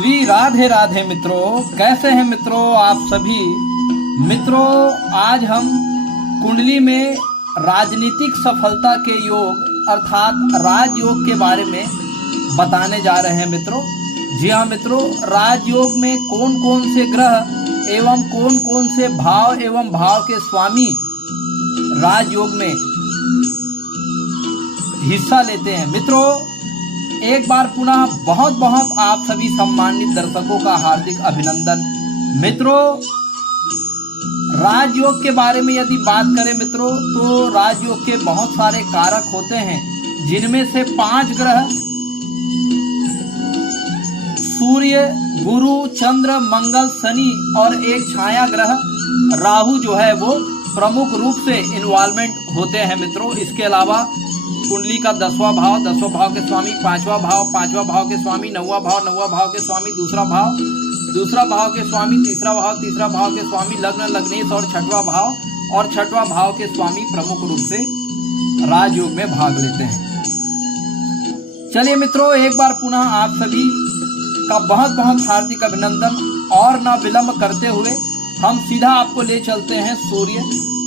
श्री राधे राधे मित्रों, कैसे हैं मित्रों आप सभी। मित्रों, आज हम कुंडली में राजनीतिक सफलता के योग अर्थात राजयोग के बारे में बताने जा रहे हैं मित्रों। जी हाँ मित्रों, राजयोग में कौन कौन से ग्रह एवं कौन कौन से भाव एवं भाव के स्वामी राजयोग में हिस्सा लेते हैं। मित्रों, एक बार पुनः बहुत बहुत आप सभी सम्मानित दर्शकों का हार्दिक अभिनंदन। मित्रों, राजयोग के बारे में यदि बात करें मित्रों, तो राजयोग के बहुत सारे कारक होते हैं, जिनमें से 5 ग्रह सूर्य, गुरु, चंद्र, मंगल, शनि और एक छाया ग्रह राहु जो है वो प्रमुख रूप से इन्वॉल्वमेंट होते हैं मित्रों। इसके अलावा कुंडली का 10वां भाव के स्वामी 5वां भाव के स्वामी 9वां भाव के स्वामी दूसरा भाव के स्वामी तीसरा भाव के स्वामी लग्न, लग्नेश और 6वां भाव के स्वामी प्रमुख रूप से राजयोग में भाग लेते हैं। चलिए मित्रों, एक बार पुनः आप सभी का बहुत बहुत हार्दिक अभिनंदन और न विलंब करते हुए हम सीधा आपको ले चलते हैं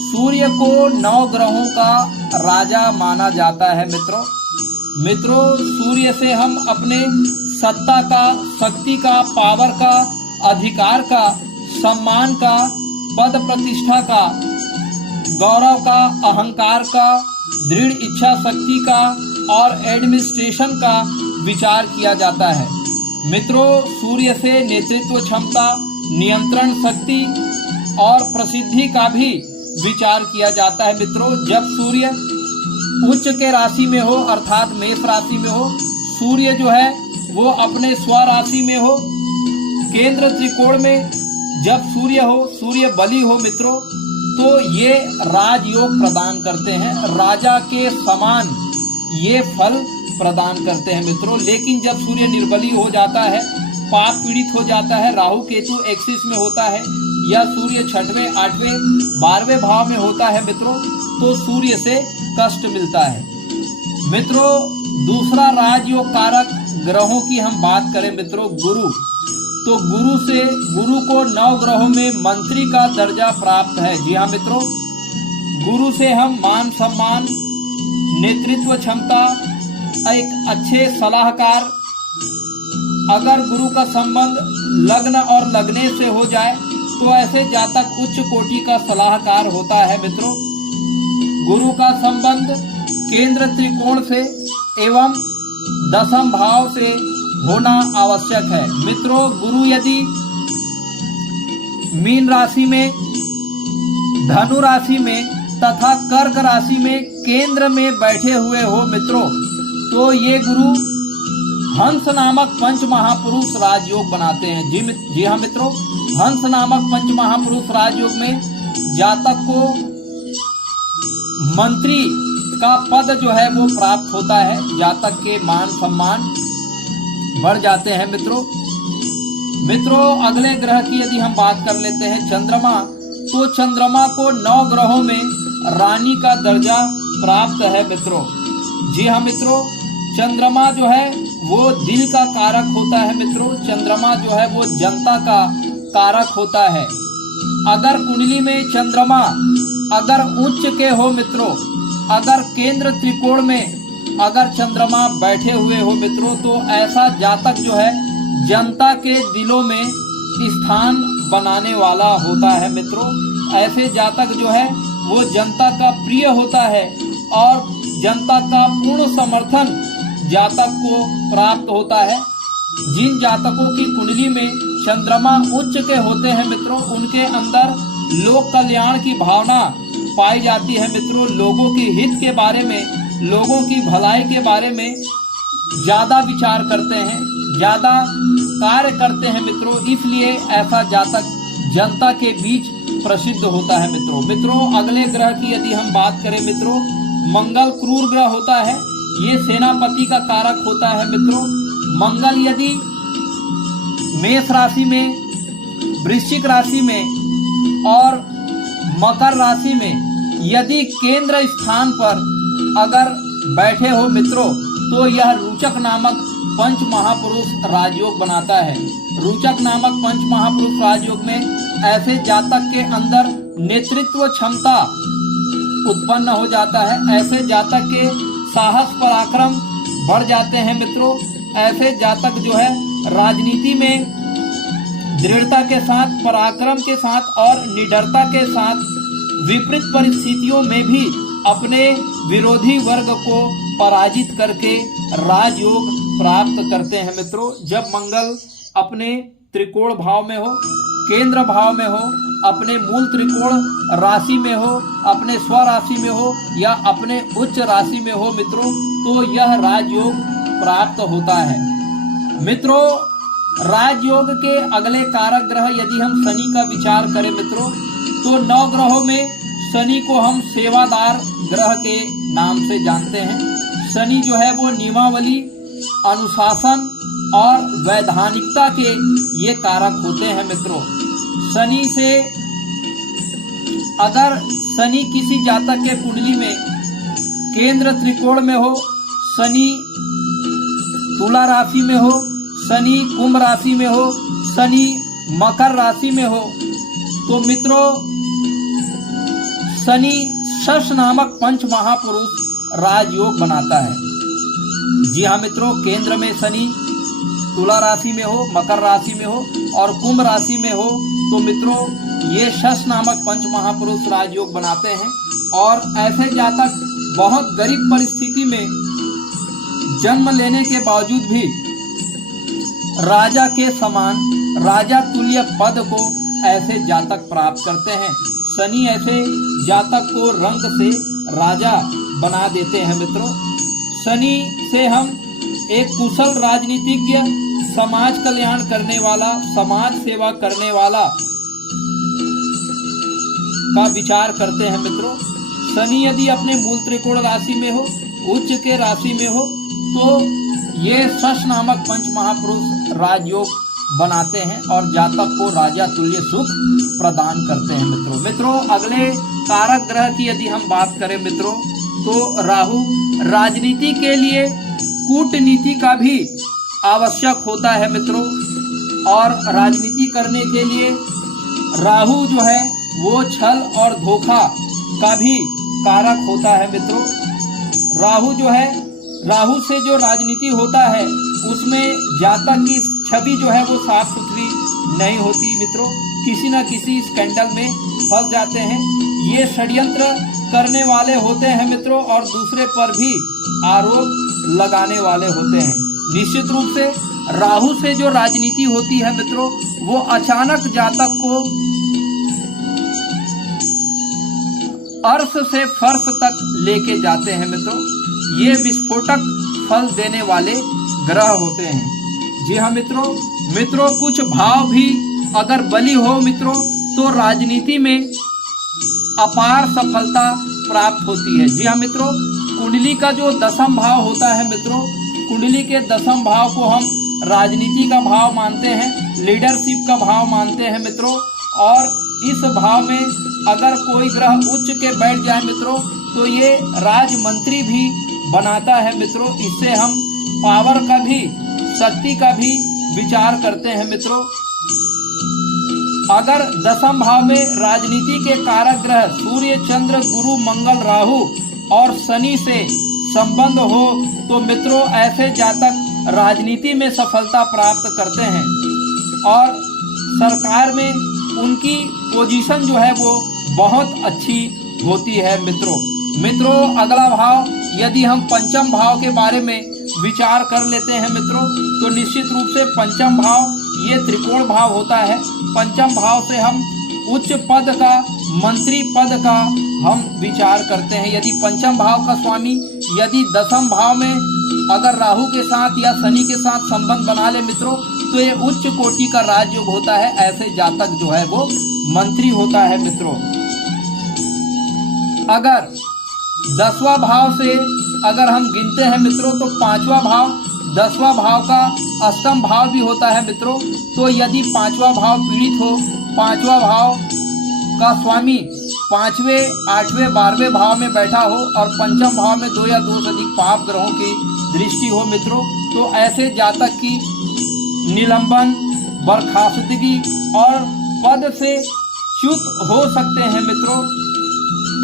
सूर्य को 9 ग्रहों का राजा माना जाता है मित्रों। सूर्य से हम अपने सत्ता का, शक्ति का, पावर का, अधिकार का, सम्मान का, पद प्रतिष्ठा का, गौरव का, अहंकार का, दृढ़ इच्छा शक्ति का और एडमिनिस्ट्रेशन का विचार किया जाता है मित्रों। सूर्य से नेतृत्व क्षमता, नियंत्रण शक्ति और प्रसिद्धि का भी विचार किया जाता है मित्रों। जब सूर्य उच्च के राशि में हो अर्थात मेष राशि में हो, सूर्य जो है वो अपने स्वराशि में हो, केंद्र त्रिकोण में जब सूर्य बली हो मित्रों, तो ये राजयोग प्रदान करते हैं, राजा के समान ये फल प्रदान करते हैं मित्रों। लेकिन जब सूर्य निर्बली हो जाता है, पाप पीड़ित हो जाता है, राहु केतु एक्सिस में होता है या सूर्य 6वें, 8वें, 12वें भाव में होता है मित्रों, तो सूर्य से कष्ट मिलता है मित्रों। दूसरा राजयोग कारक ग्रहों की हम बात करें मित्रों, गुरु, तो गुरु को 9 ग्रहों में मंत्री का दर्जा प्राप्त है। जी हाँ मित्रों, गुरु से हम मान सम्मान, नेतृत्व क्षमता, एक अच्छे सलाहकार, अगर गुरु का संबंध लग्न और लग्नेश से हो जाए तो ऐसे जातक उच्च कोटि का सलाहकार होता है मित्रों। गुरु का संबंध केंद्र त्रिकोण से एवं 10वें भाव से होना आवश्यक है मित्रों। गुरु यदि मीन राशि में, धनु राशि में तथा कर्क राशि में केंद्र में बैठे हुए हो मित्रों, तो ये गुरु हंस नामक पंच महापुरुष राजयोग बनाते हैं। जी हाँ मित्रों, हंस नामक पंच महापुरुष राजयोग में जातक को मंत्री का पद जो है वो प्राप्त होता है, जातक के मान सम्मान बढ़ जाते हैं मित्रों। अगले ग्रह की यदि हम बात कर लेते हैं चंद्रमा, तो चंद्रमा को 9 ग्रहों में रानी का दर्जा प्राप्त है मित्रों। जी हाँ मित्रों, चंद्रमा जो है वो दिल का कारक होता है मित्रों। चंद्रमा जो है वो जनता का कारक होता है। अगर कुंडली में चंद्रमा अगर उच्च के हो मित्रों, अगर केंद्र त्रिकोण में अगर चंद्रमा बैठे हुए हो मित्रों, तो ऐसा जातक जो है जनता के दिलों में स्थान बनाने वाला होता है मित्रों। ऐसे जातक जो है वो जनता का प्रिय होता है और जनता का पूर्ण समर्थन जातक को प्राप्त होता है। जिन जातकों की कुंडली में चंद्रमा उच्च के होते हैं मित्रों, उनके अंदर लोक कल्याण की भावना पाई जाती है मित्रों। लोगों के हित के बारे में, लोगों की भलाई के बारे में ज्यादा विचार करते हैं, ज्यादा कार्य करते हैं मित्रों। इसलिए ऐसा जातक जनता के बीच प्रसिद्ध होता है मित्रों। अगले ग्रह की यदि हम बात करें मित्रों, मंगल क्रूर ग्रह होता है, ये सेनापति का कारक होता है मित्रों। मंगल यदि मेष राशि में, वृश्चिक राशि में और मकर राशि में यदि केंद्र स्थान पर अगर बैठे हो मित्रों, तो यह रुचक नामक पंच महापुरुष राजयोग बनाता है। रुचक नामक पंच महापुरुष राजयोग में ऐसे जातक के अंदर नेतृत्व क्षमता उत्पन्न हो जाता है। ऐसे जातक के साहस पराक्रम बढ़ जाते हैं मित्रों। ऐसे जातक जो है राजनीति में दृढ़ता के साथ, पराक्रम के साथ और निडरता के साथ विपरीत परिस्थितियों में भी अपने विरोधी वर्ग को पराजित करके राजयोग प्राप्त करते हैं मित्रों। जब मंगल अपने त्रिकोण भाव में हो, केंद्र भाव में हो, अपने मूल त्रिकोण राशि में हो, अपने स्व राशि में हो या अपने उच्च राशि में हो मित्रों, तो यह राजयोग प्राप्त होता है मित्रों। राजयोग के अगले कारक ग्रह यदि हम शनि का विचार करें मित्रों, तो 9 ग्रहों में शनि को हम सेवादार ग्रह के नाम से जानते हैं। शनि जो है वो नियमावली, अनुशासन और वैधानिकता के ये कारक होते हैं मित्रों। शनि से अगर शनि किसी जातक के कुंडली में केंद्र त्रिकोण में हो, शनि तुला राशि में हो, शनि कुंभ राशि में हो, शनि मकर राशि में हो, तो मित्रों शनि शश नामक पंच महापुरुष राजयोग बनाता है। जी हाँ मित्रों, केंद्र में शनि तुला राशि में हो, मकर राशि में हो और कुंभ राशि में हो, तो मित्रों ये शश नामक पंच महापुरुष राजयोग बनाते हैं। और ऐसे जातक बहुत गरीब परिस्थिति में जन्म लेने के बावजूद भी राजा के समान, राजा तुल्य पद को ऐसे जातक प्राप्त करते हैं। शनि ऐसे जातक को रंग से राजा बना देते हैं मित्रों। शनि से हम एक कुशल राजनीतिज्ञ, समाज कल्याण करने वाला, समाज सेवा करने वाला का विचार करते हैं मित्रों। शनि यदि अपने मूल त्रिकोण राशि में हो, उच्च के राशि में हो, तो ये शश नामक पंच महापुरुष राजयोग बनाते हैं और जातक को राजा तुल्य सुख प्रदान करते हैं मित्रों। अगले कारक ग्रह की यदि हम बात करें मित्रों, तो राहु राजनीति के लिए कूटनीति का भी आवश्यक होता है मित्रों। और राजनीति करने के लिए राहु जो है वो छल और धोखा का भी कारक होता है मित्रों। राहु जो है, राहु से जो राजनीति होता है उसमें जातक की छवि जो है वो साफ सुथरी नहीं होती मित्रों। किसी न किसी स्कैंडल में फंस जाते हैं। ये षड्यंत्र करने वाले होते हैं मित्रों और दूसरे पर भी आरोप लगाने वाले होते हैं। निश्चित रूप से राहु से जो राजनीति होती है मित्रों, वो अचानक जातक को अर्श से फर्श तक लेके जाते हैं मित्रों। ये विस्फोटक फल देने वाले ग्रह होते हैं। जी हाँ मित्रों, कुछ भाव भी अगर बली हो मित्रों, तो राजनीति में अपार सफलता प्राप्त होती है। जी हाँ मित्रों, कुंडली का जो 10वां भाव होता है मित्रों, कुंडली के 10वां भाव को हम राजनीति का भाव मानते हैं, लीडरशिप का भाव मानते हैं मित्रों। और इस भाव में अगर कोई ग्रह उच्च के बैठ जाए मित्रों, तो ये राजमंत्री भी बनाता है मित्रों। इससे हम पावर का भी, शक्ति का भी विचार करते हैं मित्रों। अगर 10वां भाव में राजनीति के कारक ग्रह सूर्य, चंद्र, गुरु, मंगल, राहु और शनि से संबंध हो, तो मित्रों ऐसे जातक राजनीति में सफलता प्राप्त करते हैं और सरकार में उनकी पोजीशन जो है वो बहुत अच्छी होती है मित्रों। अगला भाव यदि हम पंचम भाव के बारे में विचार कर लेते हैं मित्रों, तो निश्चित रूप से पंचम भाव ये त्रिकोण भाव होता है। पंचम भाव से हम उच्च पद का, मंत्री पद का हम विचार करते हैं। यदि पंचम भाव का स्वामी यदि 10वां भाव में अगर राहु के साथ या शनि के साथ संबंध बना ले मित्रों, तो ये उच्च कोटि का राजयोग होता है। ऐसे जातक जो है वो मंत्री होता है मित्रों। अगर 10वां भाव से अगर हम गिनते हैं मित्रों, तो 5वां भाव 10वां भाव का अष्टम भाव भी होता है मित्रों। तो यदि 5वां भाव पीड़ित हो, 5वां भाव का स्वामी 5वें, 8वें, 12वें भाव में बैठा हो और पंचम भाव में 2 या 2 से अधिक पाप ग्रहों की दृष्टि हो मित्रों, तो ऐसे जातक की निलंबन, बर्खास्तगी और पद से च्युत हो सकते हैं मित्रों,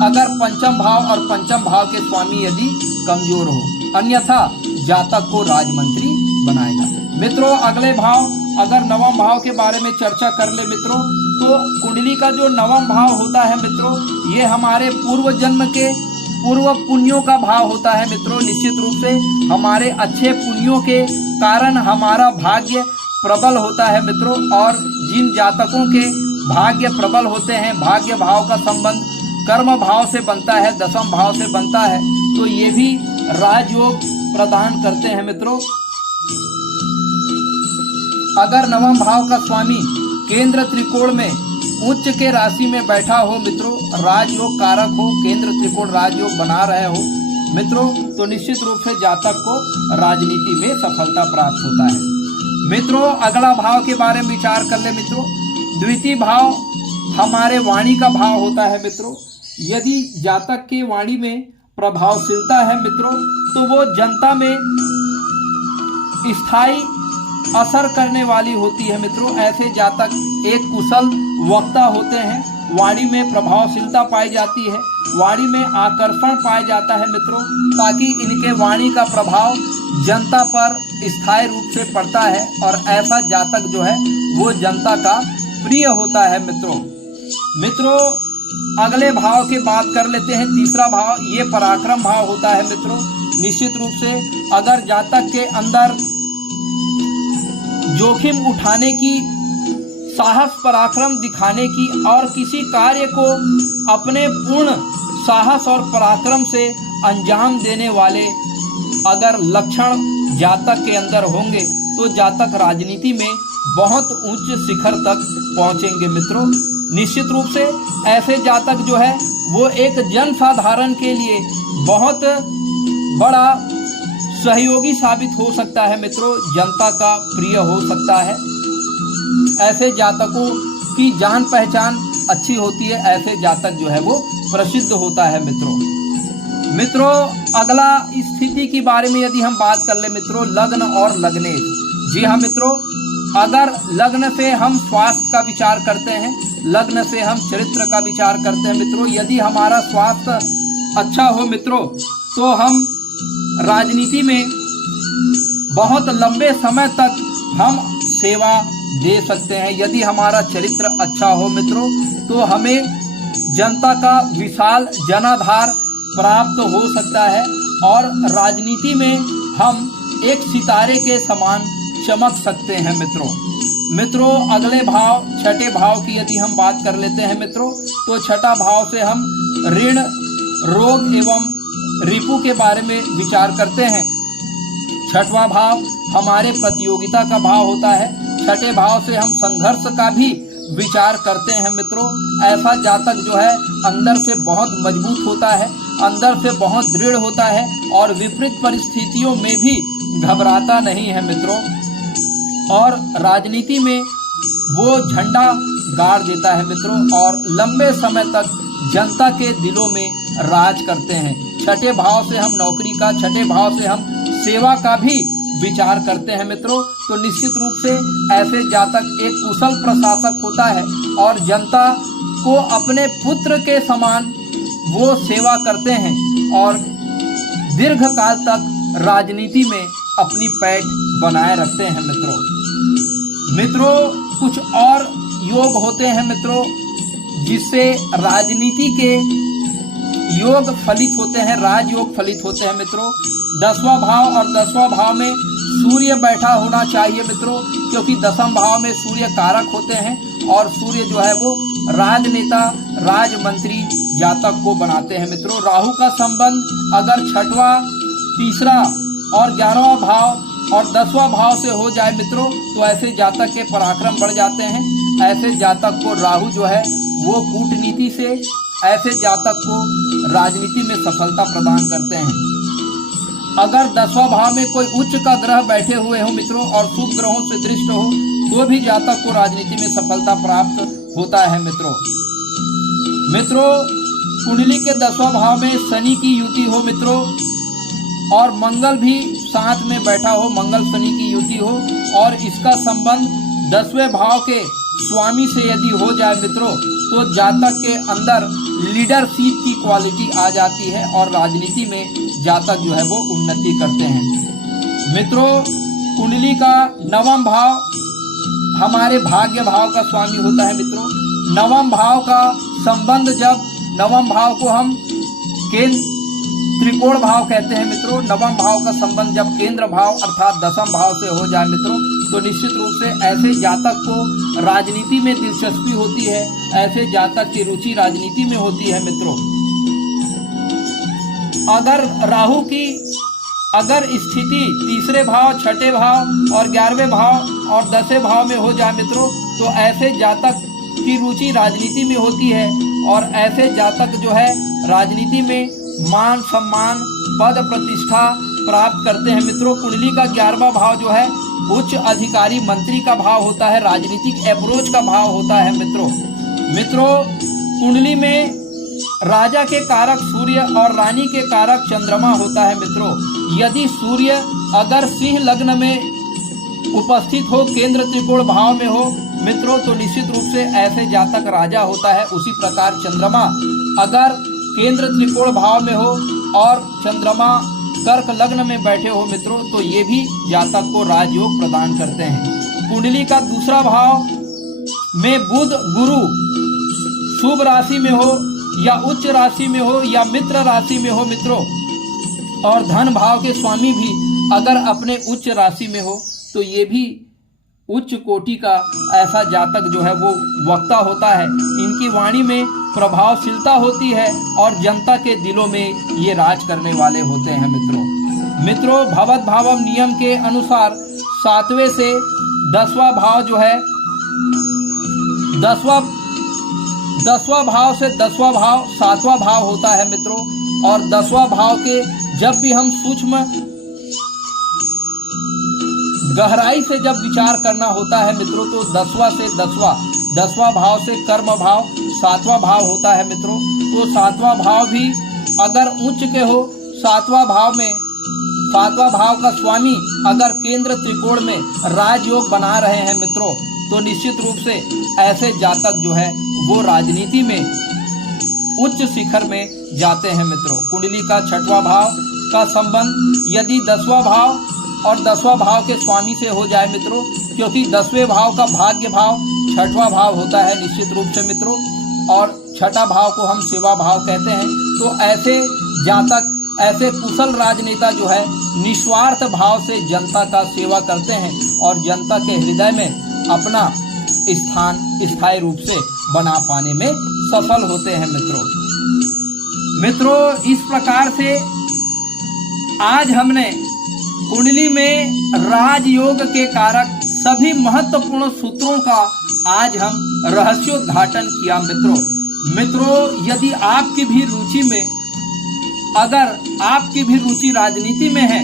अगर पंचम भाव और पंचम भाव के स्वामी यदि कमजोर हो, अन्यथा जातक को राजमंत्री बनाएगा। मित्रों अगले भाव, अगर नवम भाव के बारे में चर्चा कर ले मित्रों, तो कुंडली का जो नवम भाव होता है मित्रों, ये हमारे पूर्व जन्म के पूर्व पुण्यों का भाव होता है मित्रों। निश्चित रूप से हमारे अच्छे पुण्यों के कारण हमारा भाग्य प्रबल होता है मित्रों, और जिन जातकों के भाग्य प्रबल होते हैं, भाग्य भाव का संबंध कर्म भाव से बनता है, दसम भाव से बनता है, तो ये भी राजयोग प्रदान करते हैं मित्रों। अगर नवम भाव का स्वामी केंद्र त्रिकोण में उच्च के राशि में बैठा हो मित्रों, राजयोग कारक हो, केंद्र त्रिकोण राजयोग बना रहे हो मित्रों, तो निश्चित रूप से जातक को राजनीति में सफलता प्राप्त होता है मित्रों। अगला भाव के बारे में विचार कर ले मित्रों। द्वितीय भाव हमारे वाणी का भाव होता है मित्रों। यदि जातक के वाणी में प्रभावशीलता है मित्रों, तो वो जनता में स्थायी असर करने वाली होती है मित्रों। ऐसे जातक एक कुशल वक्ता होते हैं, वाणी में प्रभावशीलता पाई जाती है, वाणी में आकर्षण पाया जाता है मित्रों, ताकि इनके वाणी का प्रभाव जनता पर स्थायी रूप से पड़ता है, और ऐसा जातक जो है वो जनता का प्रिय होता है मित्रों। अगले भाव की बात कर लेते हैं। तीसरा भाव ये पराक्रम भाव होता है मित्रों। निश्चित रूप से अगर जातक के अंदर जोखिम उठाने की, साहस पराक्रम दिखाने की और किसी कार्य को अपने पूर्ण साहस और पराक्रम से अंजाम देने वाले अगर लक्षण जातक के अंदर होंगे, तो जातक राजनीति में बहुत उच्च शिखर तक पहुंचेंगे मित्रों। निश्चित रूप से ऐसे जातक जो है वो एक जन साधारण के लिए बहुत बड़ा सहयोगी साबित हो सकता है मित्रों, जनता का प्रिय हो सकता है। ऐसे जातकों की जान पहचान अच्छी होती है, ऐसे जातक जो है वो प्रसिद्ध होता है मित्रों। अगला स्थिति के बारे में यदि हम बात कर ले मित्रों, लग्न और लग्नेश। जी हाँ मित्रों, अगर लग्न से हम स्वास्थ्य का विचार करते हैं, लग्न से हम चरित्र का विचार करते हैं मित्रों, यदि हमारा स्वास्थ्य अच्छा हो मित्रों, तो हम राजनीति में बहुत लंबे समय तक हम सेवा दे सकते हैं। यदि हमारा चरित्र अच्छा हो मित्रों, तो हमें जनता का विशाल जनाधार प्राप्त हो सकता है, और राजनीति में हम एक सितारे के समान चमक सकते हैं मित्रों। अगले भाव छठे भाव की यदि हम बात कर लेते हैं मित्रों, तो छठा भाव से हम ऋण, रोग एवं रिपु के बारे में विचार करते हैं। छठवां भाव हमारे प्रतियोगिता का भाव होता है। छठे भाव से हम संघर्ष का भी विचार करते हैं मित्रों। ऐसा जातक जो है अंदर से बहुत मजबूत होता है, अंदर से बहुत दृढ़ होता है, और विपरीत परिस्थितियों में भी घबराता नहीं है मित्रों, और राजनीति में वो झंडा गाड़ देता है मित्रों, और लंबे समय तक जनता के दिलों में राज करते हैं। छठे भाव से हम नौकरी का, छठे भाव से हम सेवा का भी विचार करते हैं मित्रों। तो निश्चित रूप से ऐसे जातक एक कुशल प्रशासक होता है, और जनता को अपने पुत्र के समान वो सेवा करते हैं, और दीर्घ काल तक राजनीति में अपनी पैठ बनाए रखते हैं मित्रों। कुछ और योग होते हैं मित्रों, जिससे राजनीति के योग फलित होते हैं, राजयोग फलित होते हैं मित्रों। 10वां भाव और 10वां भाव में सूर्य बैठा होना चाहिए मित्रों, क्योंकि 10वें भाव में सूर्य कारक होते हैं, और सूर्य जो है वो राजनेता, राजमंत्री जातक को बनाते हैं मित्रों। राहु का संबंध अगर 6वां, 3रा और 11वां भाव और 10वां भाव से हो जाए मित्रों, तो ऐसे जातक के पराक्रम बढ़ जाते हैं। ऐसे जातक को राहु जो है वो कूटनीति से ऐसे जातक को राजनीति में सफलता प्रदान करते हैं। अगर 10वां भाव में कोई उच्च का ग्रह बैठे हुए हो मित्रों, और शुभ ग्रहों से दृष्ट हो, तो भी जातक को राजनीति में सफलता प्राप्त होता है मित्रों। कुंडली के 10वां भाव में शनि की युति हो मित्रों, और मंगल भी साथ में बैठा हो, मंगल शनि की युति हो और इसका संबंध 10वें भाव के स्वामी से यदि हो जाए मित्रों, तो जातक के अंदर लीडरशिप की क्वालिटी आ जाती है और राजनीति में जातक जो है वो उन्नति करते हैं। मित्रों, कुंडली का 9वां भाव हमारे भाग्य भाव का स्वामी होता है। मित्रों, 9वां भाव का संबंध, जब 9वां भाव को हम त्रिकोण भाव कहते हैं मित्रों, 9वां भाव का संबंध जब केंद्र भाव अर्थात 10वां भाव से हो जाए मित्रों, तो निश्चित रूप से ऐसे जातक को राजनीति में दिलचस्पी होती है, ऐसे जातक की रुचि राजनीति में होती है। मित्रों, अगर राहु की स्थिति 3रे भाव, 6ठे भाव और 11वें भाव और 10वें भाव में हो जाए मित्रों, तो ऐसे जातक की रुचि राजनीति में होती है और ऐसे जातक जो है राजनीति में मान सम्मान पद प्रतिष्ठा प्राप्त करते हैं। मित्रों, कुंडली का 11वां भाव जो है उच्च अधिकारी मंत्री का भाव होता है, राजनीतिक अप्रोच का भाव होता है। मित्रों, कुंडली में राजा के कारक सूर्य और रानी के कारक चंद्रमा होता है। मित्रों, यदि सूर्य अगर सिंह लग्न में उपस्थित हो, केंद्र त्रिकोण भाव में हो मित्रों, तो निश्चित रूप से ऐसे जातक राजा होता है। उसी प्रकार चंद्रमा अगर केंद्र त्रिकोण भाव में हो और चंद्रमा कर्क लग्न में बैठे हो मित्रों, तो ये भी जातक को राजयोग प्रदान करते हैं। कुंडली का 2रा भाव में बुध गुरु शुभ राशि में हो या उच्च राशि में हो या मित्र राशि में हो मित्रों, और धन भाव के स्वामी भी अगर अपने उच्च राशि में हो, तो ये भी उच्च कोटि का ऐसा जातक जो है वो वक्ता होता है। इनकी वाणी में प्रभावशीलता होती है और जनता के दिलों में ये राज करने वाले होते हैं। मित्रों, भवत भावम नियम के अनुसार 7वें से 10वां भाव जो है 10वां भाव से 10वां भाव 7वां भाव होता है मित्रों, और 10वां भाव के जब भी हम सूक्ष्म गहराई से जब विचार करना होता है मित्रों, तो 10वां से 10वां भाव से कर्म भाव 7वां भाव होता है मित्रों। तो 7वां भाव भी अगर उच्च के हो, 7वां भाव का स्वामी अगर केंद्र त्रिकोण में राजयोग बना रहे हैं मित्रों, तो निश्चित रूप से ऐसे जातक जो है वो राजनीति में उच्च शिखर में जाते हैं। मित्रों, कुंडली का 6वां भाव का संबंध यदि 10वां भाव और 10वां भाव के स्वामी से हो जाए मित्रों, क्योंकि 10वें भाव का भाग्य भाव 6वां भाव होता है निश्चित रूप से मित्रों, और 6ठा भाव को हम सेवा भाव कहते हैं। तो ऐसे जातक, ऐसे कुशल राजनेता जो है निस्वार्थ भाव से जनता का सेवा करते हैं और जनता के हृदय में अपना स्थान स्थायी रूप से बना पाने में सफल होते हैं। मित्रों, इस प्रकार से आज हमने कुंडली में राजयोग के कारक सभी महत्वपूर्ण सूत्रों का आज हम रहस्योद्घाटन किया। मित्रों, यदि आपकी भी रुचि में, अगर आपकी भी रुचि राजनीति में है,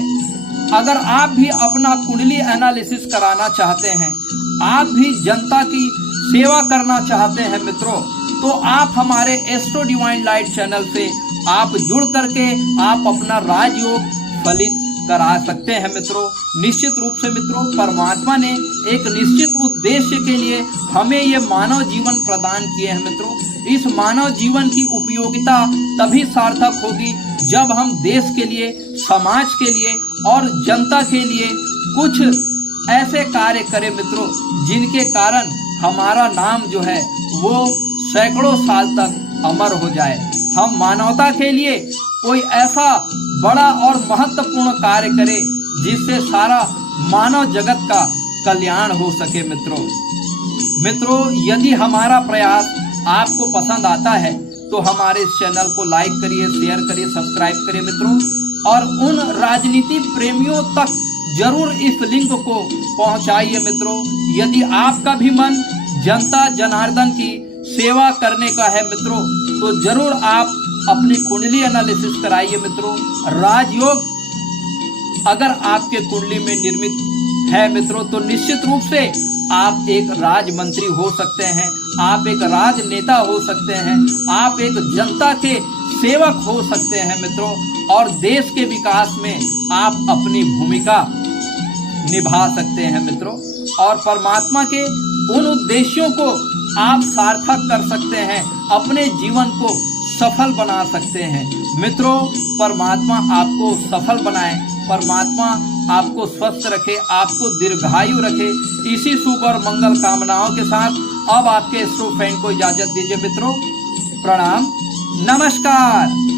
अगर आप भी अपना कुंडली एनालिसिस कराना चाहते हैं, आप भी जनता की सेवा करना चाहते हैं मित्रों, तो आप हमारे एस्ट्रो डिवाइन लाइट चैनल से आप जुड़ करके आप अपना राजयोग फलित करा सकते हैं। मित्रों, निश्चित रूप से मित्रों, परमात्मा ने एक निश्चित उद्देश्य के लिए हमें ये मानव जीवन प्रदान किए हैं। मित्रों, इस मानव जीवन की उपयोगिता तभी सार्थक होगी जब हम देश के लिए, समाज के लिए और जनता के लिए कुछ ऐसे कार्य करें मित्रों, जिनके कारण हमारा नाम जो है वो सैकड़ों साल तक अमर हो जाए। हम मानवता के लिए कोई ऐसा बड़ा और महत्वपूर्ण कार्य करें जिससे सारा मानव जगत का कल्याण हो सके। मित्रों, यदि हमारा प्रयास आपको पसंद आता है तो हमारे इस चैनल को लाइक करिए, शेयर करिए, सब्सक्राइब करिए मित्रों, और उन राजनीति प्रेमियों तक जरूर इस लिंक को पहुंचाइए। मित्रों, यदि आपका भी मन जनता जनार्दन की सेवा करने का है मित्रों, तो जरूर आप अपनी कुंडली एनालिसिस कराइए। मित्रों, राजयोग अगर आपके कुंडली में निर्मित है मित्रों, तो निश्चित रूप से आप एक राजमंत्री हो सकते हैं, आप एक राजनेता हो सकते हैं, आप एक जनता के सेवक हो सकते हैं मित्रों, और देश के विकास में आप अपनी भूमिका निभा सकते हैं मित्रों, और परमात्मा के उन उद्देश्यों को आप सार्थक कर सकते हैं, अपने जीवन को सफल बना सकते हैं मित्रों। परमात्मा आपको सफल बनाए, परमात्मा आपको स्वस्थ रखे, आपको दीर्घायु रखे। इसी शुभ और मंगल कामनाओं के साथ अब आपके एस्ट्रो फ्रेंड को इजाजत दीजिए मित्रों। प्रणाम, नमस्कार।